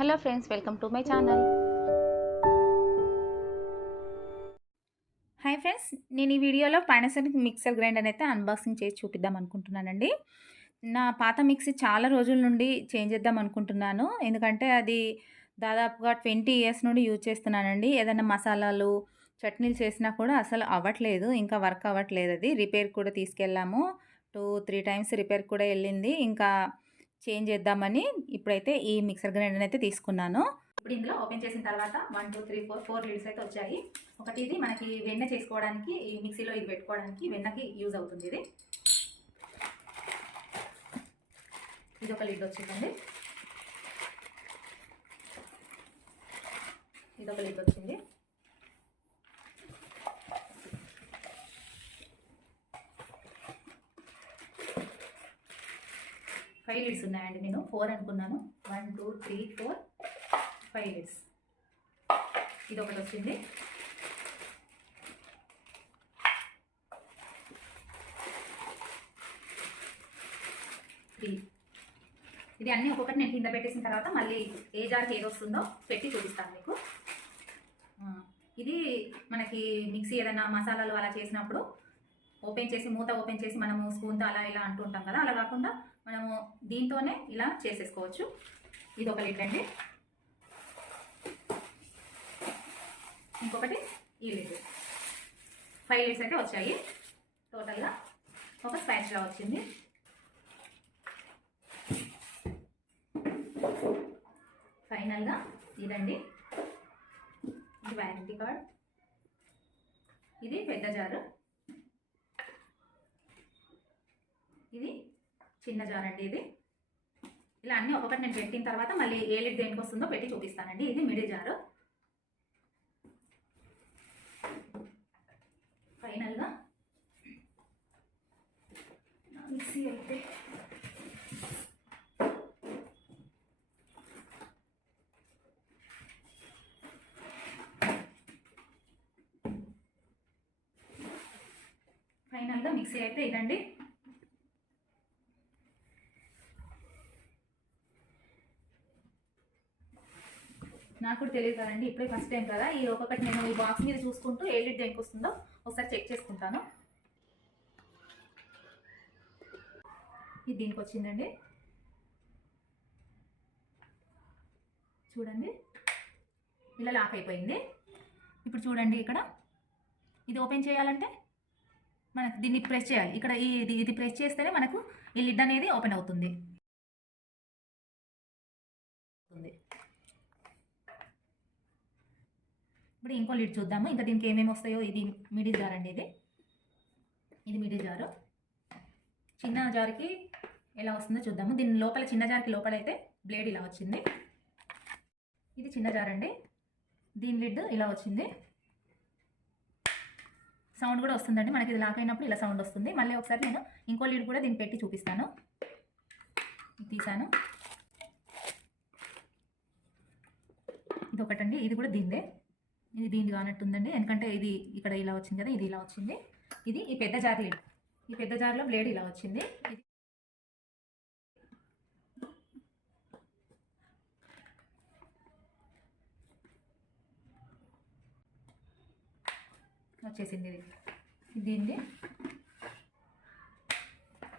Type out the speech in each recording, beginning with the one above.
Hello friends, welcome to my channel. Hi friends, నేను ఈ వీడియోలో పానాసోనిక్ మిక్సర్ గ్రైండర్ అయితే అన్బాక్సింగ్ చేసి చూపిద్దాం అనుకుంటున్నానండి. నా పాత మిక్సీ చాలా రోజుల నుండి చేంజ్ చేద్దాం అనుకుంటున్నాను. ఎందుకంటే అది దాదాపుగా 20 ఇయర్స్ నుండి యూజ్ చేస్తున్నానండి. ఏదైనా మసాలాలు చట్నీలు చేసినా కూడా అసలు అవ్వట్లేదు, ఇంకా వర్క్ అవ్వట్లేదు. అది రిపేర్ కూడా తీసుకెళ్ళాము, 2-3 టైమ్స్ రిపేర్ కూడా వెళ్ళింది. ఇంకా చేంజ్ చేద్దామని ఇప్పుడైతే ఈ మిక్సర్ గ్రైండర్ అయితే తీసుకున్నాను. ఇప్పుడు ఇందులో ఓపెన్ చేసిన తర్వాత 1 2 3 4 లీడ్స్ అయితే వచ్చాయి. ఒకటి ఇది మనకి వెన్న చేసుకోవడానికి, ఈ మిక్సీలో ఇది పెట్టుకోవడానికి వెన్నకి యూజ్ అవుతుంది. ఇది ఒక లిడ్ వచ్చిందండి. ఇది ఒక లిడ్ వచ్చింది. ఫైవ్ లిడ్స్ ఉన్నాయండి. నేను 4 అనుకున్నాను. 1 2 3 4 5 లిడ్స్. ఇది ఒకటి వచ్చింది. ఇది అన్నీ ఒక్కొక్కటి నేను కింద పెట్టేసిన తర్వాత మళ్ళీ ఏ జార్కి ఏది వస్తుందో పెట్టి చూపిస్తాను మీకు. ఇది మనకి మిక్సీ ఏదైనా మసాలాలు అలా చేసినప్పుడు ఓపెన్ చేసి, మూత ఓపెన్ చేసి మనము స్పూన్తో అలా ఇలా అంటూ ఉంటాం కదా, అలా కాకుండా మనము దీంతోనే ఇలా చేసేసుకోవచ్చు. ఇది ఒక లిడ్ అండి. ఇంకొకటి ఈ లిడ్. 5 లిడ్స్ అయితే వచ్చాయి. టోటల్గా ఒక స్పాచ్లా వచ్చింది. ఫైనల్గా ఇదండి, ఇది వారంటీ కార్డ్. ఇది పెద్ద జారు, ఇది చిన్న జార్ అండి. ఇది ఇలా అన్నీ ఒక్కొక్కటి నేను పెట్టిన తర్వాత మళ్ళీ ఏ లిడ్ దేనికి వస్తుందో పెట్టి చూపిస్తానండి. ఇది మిడిల్ జారు. ఫైనల్గా మిక్సీ అయితే ఇదండి. నాకు కూడా తెలియదు కదండి, ఇప్పుడే ఫస్ట్ టైం కదా. ఈ ఒక్కొక్కటి నేను ఈ బాక్స్ మీద చూసుకుంటూ ఏ లిడ్ దేనికి వస్తుందో ఒకసారి చెక్ చేసుకుంటాను. ఇది దీనికి వచ్చిందండి. చూడండి, ఇలా లాక్ అయిపోయింది. ఇప్పుడు చూడండి, ఇక్కడ ఇది ఓపెన్ చేయాలంటే మనకు దీన్ని ప్రెస్ చేయాలి. ఇక్కడ ఇది ప్రెస్ చేస్తేనే మనకు ఈ లిడ్ అనేది ఓపెన్ అవుతుంది. ఇప్పుడు ఇంకో లిడ్ చూద్దాము. ఇంకా దీనికి ఏమేమి వస్తాయో. ఇది మిడిల్ జార్ అండి. ఇది మిడిల్ జారు. చిన్న జార్కి ఎలా వస్తుందో చూద్దాము. దీని లోపల, చిన్న జార్కి లోపల అయితే బ్లేడ్ ఇలా వచ్చింది. ఇది చిన్న జార్ అండి. దీని లిడ్ ఇలా వచ్చింది. సౌండ్ కూడా వస్తుందండి మనకి. ఇది లాక్ అయినప్పుడు ఇలా సౌండ్ వస్తుంది. మళ్ళీ ఒకసారి నేను ఇంకో లిడ్ కూడా దీన్ని పెట్టి చూపిస్తాను. తీసాను. ఇది ఒకటండి. ఇది కూడా దీనిదే. ఇది దీన్ని కానట్టుందండి, ఎందుకంటే ఇది ఇక్కడ ఇలా వచ్చింది కదా, ఇది ఇలా వచ్చింది. ఇది ఈ పెద్ద జార్ లిడ్. ఈ పెద్ద జార్లో బ్లేడ్ ఇలా వచ్చింది. ఇది వచ్చేసింది. ఇది దీన్ని.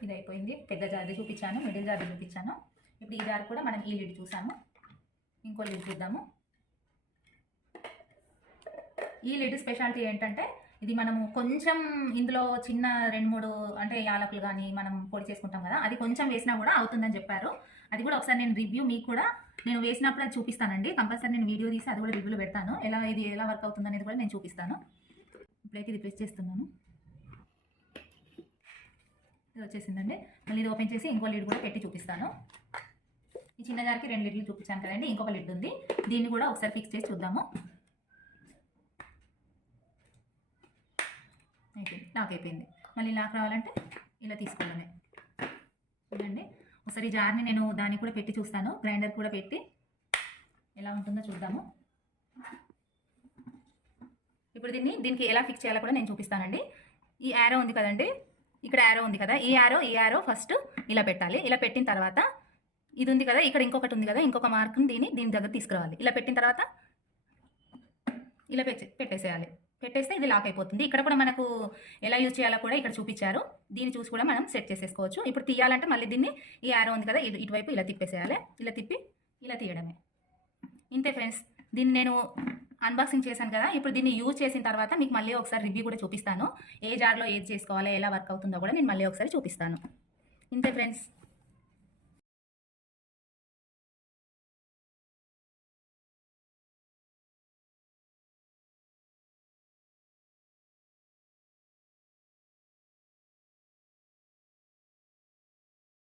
ఇది అయిపోయింది. పెద్ద జార్ది చూపించాను, మిడిల్ జార్ది చూపించాను. ఇప్పుడు ఈ జార్ కూడా మనం ఈ లిడ్ చూసాము. ఇంకో లిడ్ చూద్దాము. ఈ లిడ్ స్పెషాలిటీ ఏంటంటే, ఇది మనము కొంచెం ఇందులో చిన్న 2-3 అంటే యాలకులు కానీ మనం పొడి చేసుకుంటాం కదా, అది కొంచెం వేసినా కూడా అవుతుందని చెప్పారు. అది కూడా ఒకసారి నేను రివ్యూ మీకు కూడా నేను వేసినప్పుడు అది చూపిస్తానండి. కంపల్సరీ నేను వీడియో తీసి అది కూడా రివ్యూలో పెడతాను. ఇది ఎలా వర్క్ అవుతుంది అనేది కూడా నేను చూపిస్తాను. ఇప్పుడైతే ఇది ప్రెస్ చేస్తున్నాను. ఇది వచ్చేసిందండి. మళ్ళీ ఇది ఓపెన్ చేసి ఇంకో లిడ్ కూడా పెట్టి చూపిస్తాను. ఈ చిన్న జార్కి 2 లిడ్లు చూపించాను కదండి, ఇంకొక లిడ్ ఉంది. దీన్ని కూడా ఒకసారి ఫిక్స్ చేసి చూద్దాము. అయిపోయింది, లాక్ అయిపోయింది. మళ్ళీ లాక్ రావాలంటే ఇలా తీసుకోవడమే. చూడండి, ఒకసారి జార్ని నేను దాన్ని కూడా పెట్టి చూస్తాను. గ్రైండర్ కూడా పెట్టి ఎలా ఉంటుందో చూద్దాము. ఇప్పుడు దీనికి ఎలా ఫిక్స్ చేయాలో కూడా నేను చూపిస్తానండి. ఈ యారో ఉంది కదండి, ఇక్కడ యారో ఉంది కదా, ఈ యారో ఫస్ట్ ఇలా పెట్టాలి. ఇలా పెట్టిన తర్వాత ఇది ఉంది కదా, ఇక్కడ ఇంకొకటి ఉంది కదా, ఇంకొక మార్క్ని దీని దగ్గర తీసుకురావాలి. ఇలా పెట్టిన తర్వాత ఇలా పెట్టేసేయాలి. పెట్టేస్తే ఇది లాక్ అయిపోతుంది. ఇక్కడ కూడా మనకు ఎలా యూజ్ చేయాలో కూడా ఇక్కడ చూపించారు. దీన్ని చూసి కూడా మనం సెట్ చేసేసుకోవచ్చు. ఇప్పుడు తీయాలంటే మళ్ళీ దీన్ని ఈ యారో ఉంది కదా, ఇటువైపు ఇలా తిప్పేసేయాలి. ఇలా తిప్పి ఇలా తీయడమే. ఇంతే ఫ్రెండ్స్. దీన్ని నేను అన్బాక్సింగ్ చేశాను కదా, ఇప్పుడు దీన్ని యూజ్ చేసిన తర్వాత మీకు మళ్ళీ ఒకసారి రివ్యూ కూడా చూపిస్తాను. ఏ జార్లో ఏది చేసుకోవాలో, ఎలా వర్క్ అవుతుందో కూడా నేను మళ్ళీ ఒకసారి చూపిస్తాను. ఇంతే ఫ్రెండ్స్.